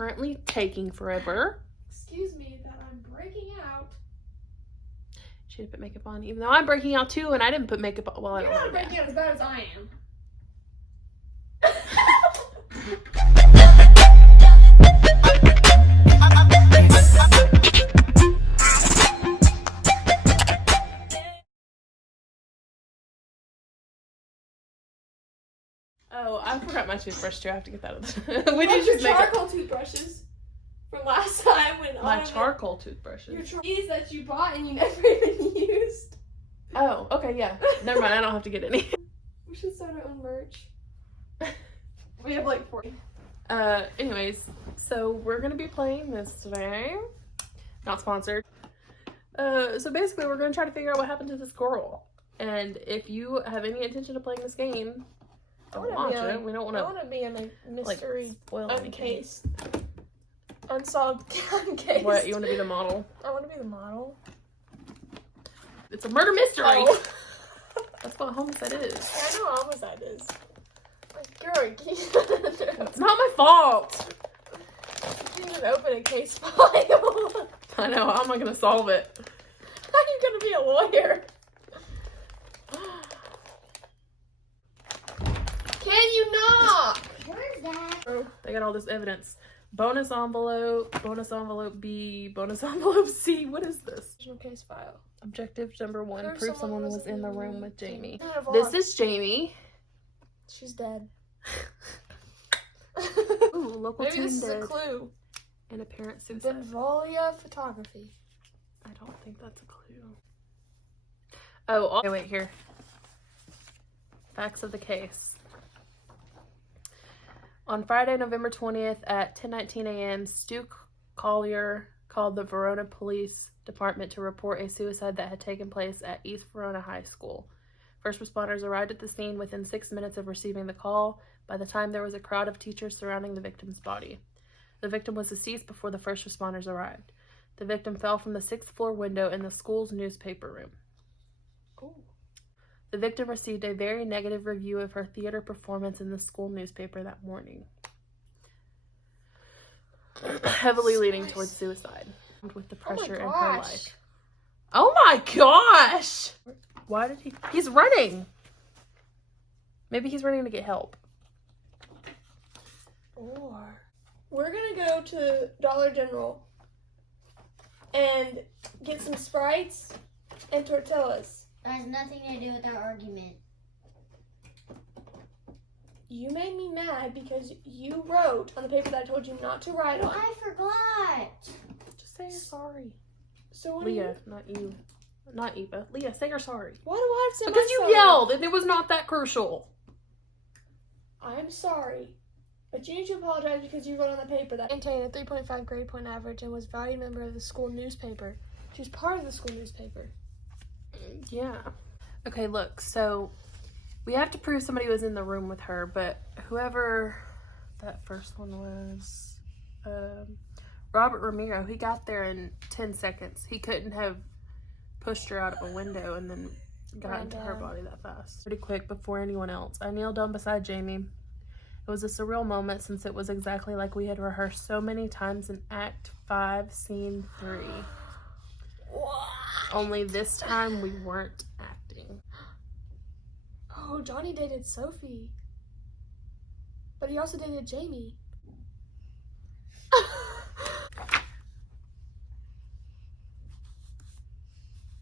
currently taking forever. Excuse me that I'm breaking out. She didn't put makeup on, even though I'm breaking out too, and I didn't put makeup on. Well, I You're don't not know breaking out as bad as I am. Oh, I forgot my toothbrush too. I have to get that out. We did just charcoal toothbrushes from last time when my charcoal toothbrushes. Your that you bought and you never even used. Oh, okay, yeah. Never mind. I don't have to get any. We should start our own merch. We have like 40. Anyways, so we're gonna be playing this today. Not sponsored. So basically, we're gonna try to figure out what happened to this girl. And if you have any intention of playing this game, don't watch it. We don't want to. I want to be in a mystery case. Unsolved case. What? You want to be the model? I want to be the model. It's a murder mystery. Oh. That's what homicide is. I know what homicide is. Like, you're a geek. It's not my fault. You can't even open a case file. I know. How am I gonna solve it? How are you gonna be a lawyer? Can you knock? Where's that? Oh. They got all this evidence. Bonus envelope B, bonus envelope C. What is this? Original case file. Objective number 1. Prove someone was in the room with Jamie. This This is Jamie. She's dead. Ooh, local Maybe team this is dead. a clue. An apparent suicide. Benvolia Photography. I don't think that's a clue. Oh, okay, wait, here. Facts of the case. On Friday, November 20th at 10:19 a.m., Stu Collier called the Verona Police Department to report a suicide that had taken place at East Verona High School. First responders arrived at the scene within 6 minutes of receiving the call. By the time, there was a crowd of teachers surrounding the victim's body. The victim was deceased before the first responders arrived. The victim fell from the 6th floor window in the school's newspaper room. Ooh. The victim received a very negative review of her theater performance in the school newspaper that morning, heavily leading towards suicide with the pressure in her life. Oh my gosh! Why did he? He's running! Maybe he's running to get help. Or we're gonna go to Dollar General and get some Sprites and tortillas. That has nothing to do with our argument. You made me mad because you wrote on the paper that I told you not to write on. I forgot. Just say you're sorry. So what Leah, not you. Not Eva. Leah, say you're sorry. Why do I have to say Because you yelled and it was not that crucial. I'm sorry. But you need to apologize because you wrote on the paper that maintained a 3.5 grade point average and was a valued member of the school newspaper. She was part of the school newspaper. Yeah. Okay, look, so we have to prove somebody was in the room with her, but whoever that first one was, Robert Ramiro, he got there in 10 seconds. He couldn't have pushed her out of a window and then got into her body that fast. Pretty quick before anyone else. I kneeled down beside Jamie. It was a surreal moment since it was exactly like we had rehearsed so many times in Act 5, Scene 3. Only this time we weren't acting. Oh, Johnny dated Sophie. But he also dated Jamie.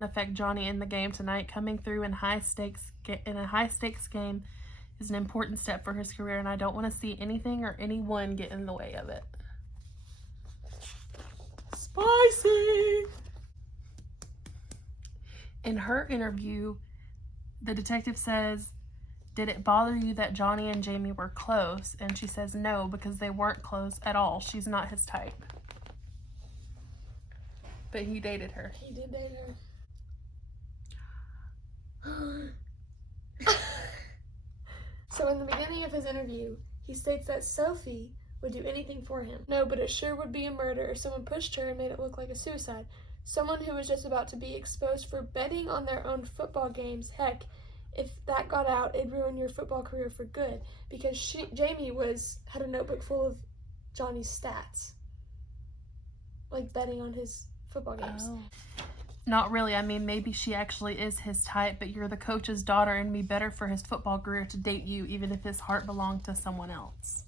Affect Johnny in the game tonight. Coming through in a high stakes game is an important step for his career, and I don't want to see anything or anyone get in the way of it. Spicy! In her interview, the detective says, "Did it bother you that Johnny and Jamie were close?" And she says no, because they weren't close at all. She's not his type. But he dated her. He did date her. So in the beginning of his interview, he states that Sophie would do anything for him. No, but it sure would be a murder if someone pushed her and made it look like a suicide. Someone who was just about to be exposed for betting on their own football games. Heck, if that got out, it'd ruin your football career for good. Because Jamie had a notebook full of Johnny's stats. Like betting on his football games. Oh. Not really. I mean, maybe she actually is his type, but you're the coach's daughter and be better for his football career to date you, even if his heart belonged to someone else.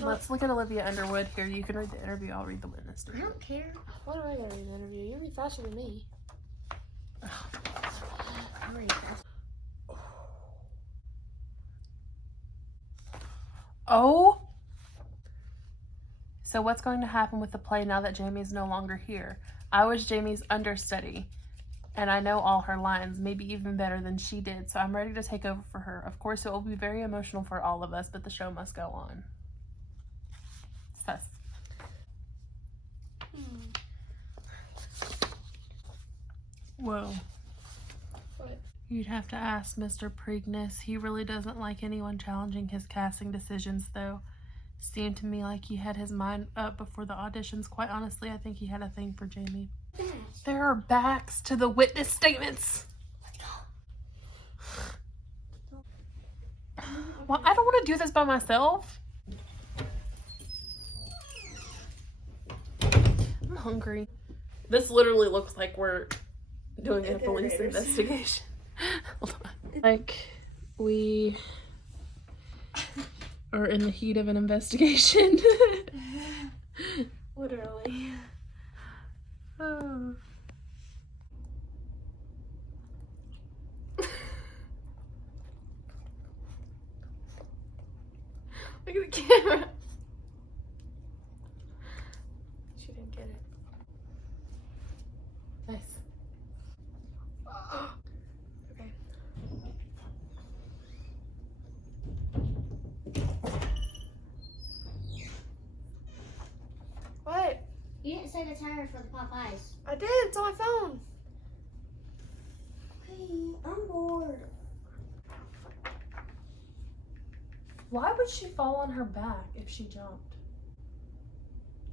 Let's look at Olivia Underwood here. You can read the interview. I'll read the witness I statement. don't care. Why do I gotta read the interview? You read faster than me. I read fast. Oh! So what's going to happen with the play now that Jamie is no longer here? I was Jamie's understudy, and I know all her lines, maybe even better than she did, so I'm ready to take over for her. Of course, it will be very emotional for all of us, but the show must go on. Sus. Whoa. What? You'd have to ask Mr. Preakness. He really doesn't like anyone challenging his casting decisions, though. Seemed to me like he had his mind up before the auditions. Quite honestly, I think he had a thing for Jamie. There are backs to the witness statements. Well, I don't want to do this by myself. I'm hungry. This literally looks like we're doing a police investigation. Hold on. Like we are in the heat of an investigation. Literally. Oh. Look at the camera. She didn't get it. Nice. Okay. What? You didn't set a timer for the Popeyes. I did. It's on my phone. Hey, I'm bored. Why would she fall on her back if she jumped?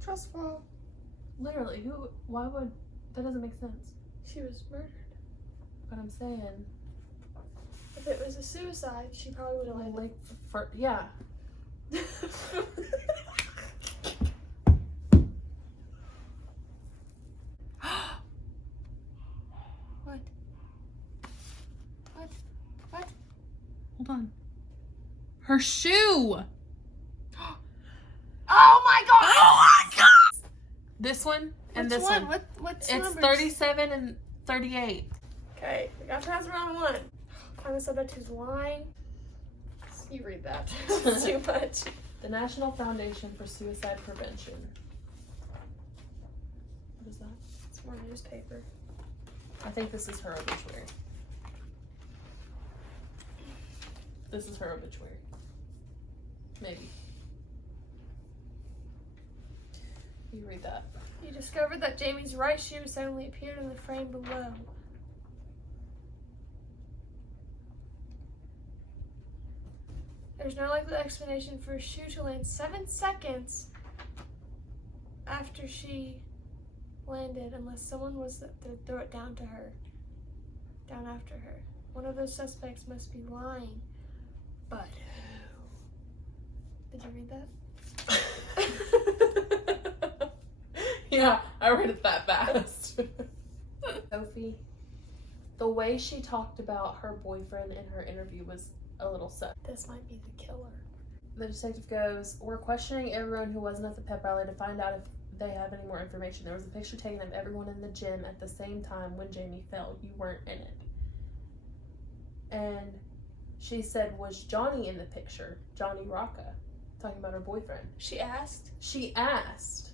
Trust fall. Literally, why would, that doesn't make sense. She was murdered. But I'm saying, If it was a suicide, she probably would have landed. like, yeah. What? What? What? Hold on. Her shoe! Oh my god! Oh my god! This one and Which this one. What's It's numbers? 37 and 38. Okay, we got past round one. Find the subject who's lying. You read that. It's too much. The National Foundation for Suicide Prevention. What is that? It's more newspaper. I think this is her obituary. This is her obituary. Maybe. You read that. You discovered that Jamie's right shoe suddenly appeared in the frame below. There's no likely explanation for a shoe to land 7 seconds after she landed unless someone was to throw it down to her. Down after her. One of those suspects must be lying. But who? Did you read that? Yeah, I read it that fast. Sophie, the way she talked about her boyfriend in her interview was a little sus. This might be the killer. The detective goes, we're questioning everyone who wasn't at the pep rally to find out if they have any more information. There was a picture taken of everyone in the gym at the same time when Jamie fell. You weren't in it. And she said, was Johnny in the picture? Johnny Rocca. Talking about her boyfriend. She asked. She asked.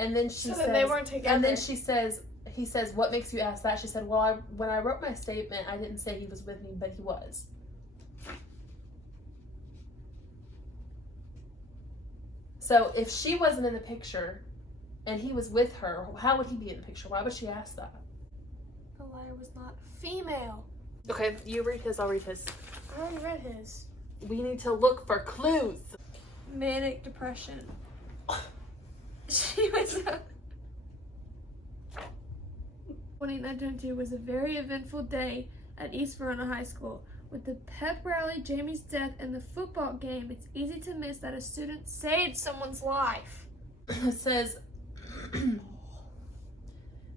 And then she So says, then they weren't together. and then he says, what makes you ask that? She said, well, when I wrote my statement, I didn't say he was with me, but he was. So if she wasn't in the picture and he was with her, how would he be in the picture? Why would she ask that? The liar was not female. Okay, you read his, I'll read his. I already read his. We need to look for clues. Manic depression. She was 2022 was a very eventful day at East Verona High School. With the pep rally, Jamie's death, and the football game, it's easy to miss that a student saved someone's life. It says,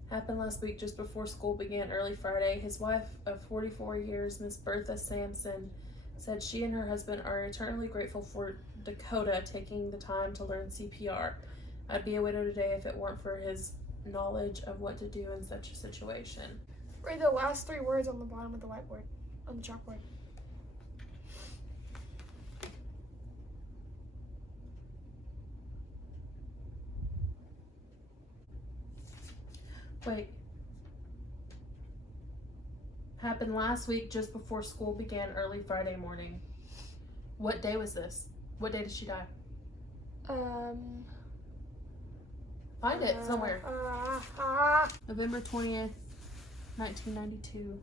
happened last week just before school began early Friday. His wife of 44 years, Miss Bertha Sampson, said she and her husband are eternally grateful for Dakota taking the time to learn CPR. I'd be a widow today if it weren't for his knowledge of what to do in such a situation. Read the last 3 words on the bottom of the whiteboard, on the chalkboard. Wait. Happened last week just before school began early Friday morning. What day was this? What day did she die? Find it somewhere. November 20th, 1992.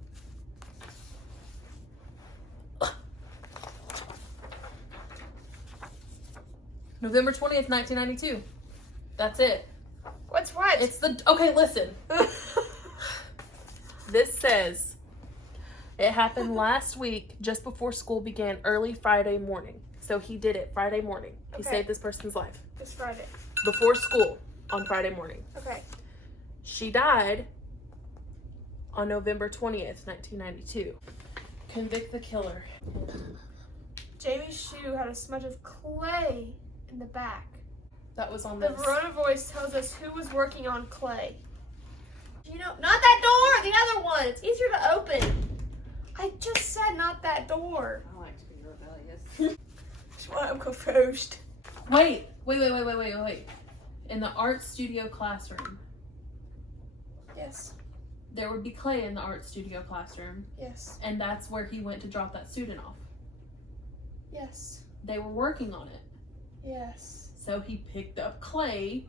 November 20th, 1992. That's it. What's what? It's the, okay, listen. This says, it happened last week just before school began early Friday morning. So he did it Friday morning. He Okay. saved this person's life. This Friday. Before school on Friday morning. Okay. She died on November 20th, 1992. Convict the killer. Jamie's shoe had a smudge of clay in the back. That was on The this. Verona voice tells us who was working on clay. You know, not that door, the other one. It's easier to open. I just said not that door. I like to be rebellious. That's why I'm confused. Wait. In the art studio classroom, Yes, there would be clay in the art studio classroom, yes, and that's where he went to drop that student off. yes, They were working on it. yes. So he picked up clay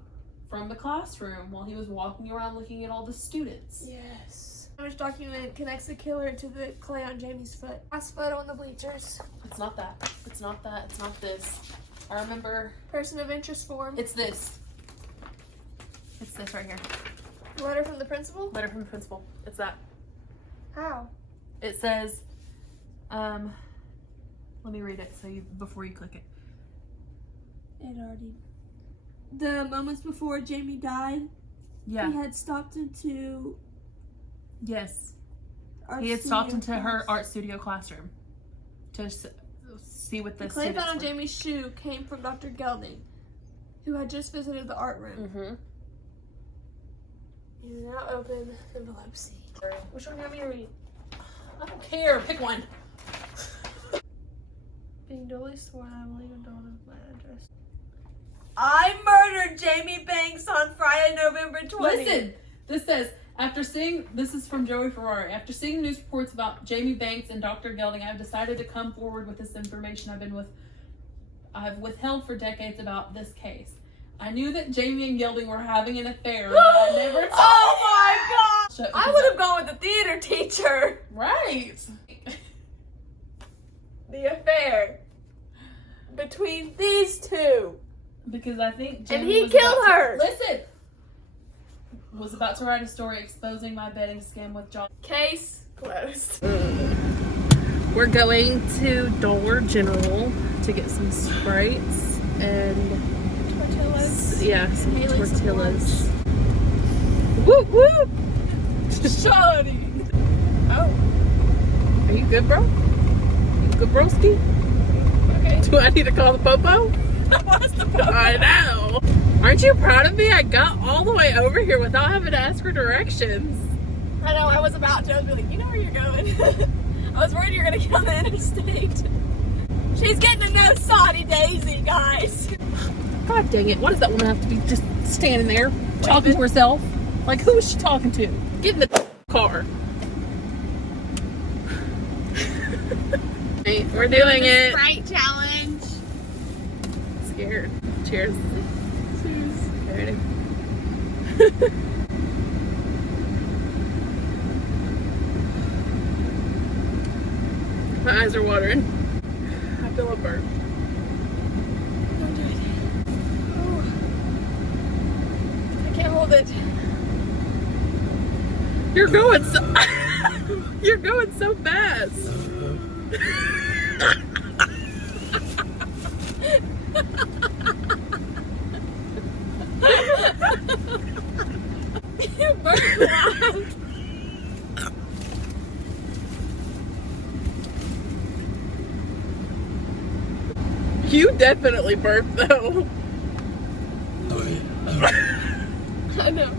from the classroom while he was walking around looking at all the students. Yes. Image document connects the killer to the clay on Jamie's foot. Last photo on the bleachers. It's not that. It's not that. It's not this. I remember. Person of interest form. It's this. It's this right here. Letter from the principal. Letter from the principal. It's that. How? It says, let me read it before you click it. It already. The moments before Jamie died, Yeah. he had stopped into. Yes. Art He had stopped studio into her class. art studio classroom to see what The the clay students found on were. Jamie's shoe came from Dr. Gelding, who had just visited the art room. Mm-hmm. You now open envelope C. Which one do you want me to read? I don't care. Pick one. Being duly sworn, I'm legal adult of my address. I murdered Jamie Banks on Friday, November 20th. Listen, this says, this is from Joey Ferrari. After seeing news reports about Jamie Banks and Dr. Gelding, I've decided to come forward with this information I've withheld for decades about this case. I knew that Jamie and Gelding were having an affair, but I never told Oh my god! Shut- I would have gone with the theater teacher. Right. The affair between these two. Because I think And Jamie he was killed about to- her. Listen. Was about to write a story exposing my betting scam with John. Case closed. We're going to Dollar General to get some Sprites and Tortillas. some Hailey's tortillas. Woo woo! Shoddy. Oh, Are you good, bro? You good, broski? okay. Do I need to call the popo? What's the I know. Aren't you proud of me? I got all the way over here without having to ask for directions. I know, I was about to. I was like, you know where you're going. I was worried you were going to get on the interstate. She's getting to know Saudi Daisy, guys. God dang it. Why does that woman have to be just standing there talking to herself? Like, who is she talking to? Get in the car. Hey, we're doing it. Sprite challenge. Scared. Cheers. Ready? My eyes are watering. I feel a burp. Don't do it. Oh. I can't hold it. You're going so you're going so fast. You burped loud. You definitely burped though. I know.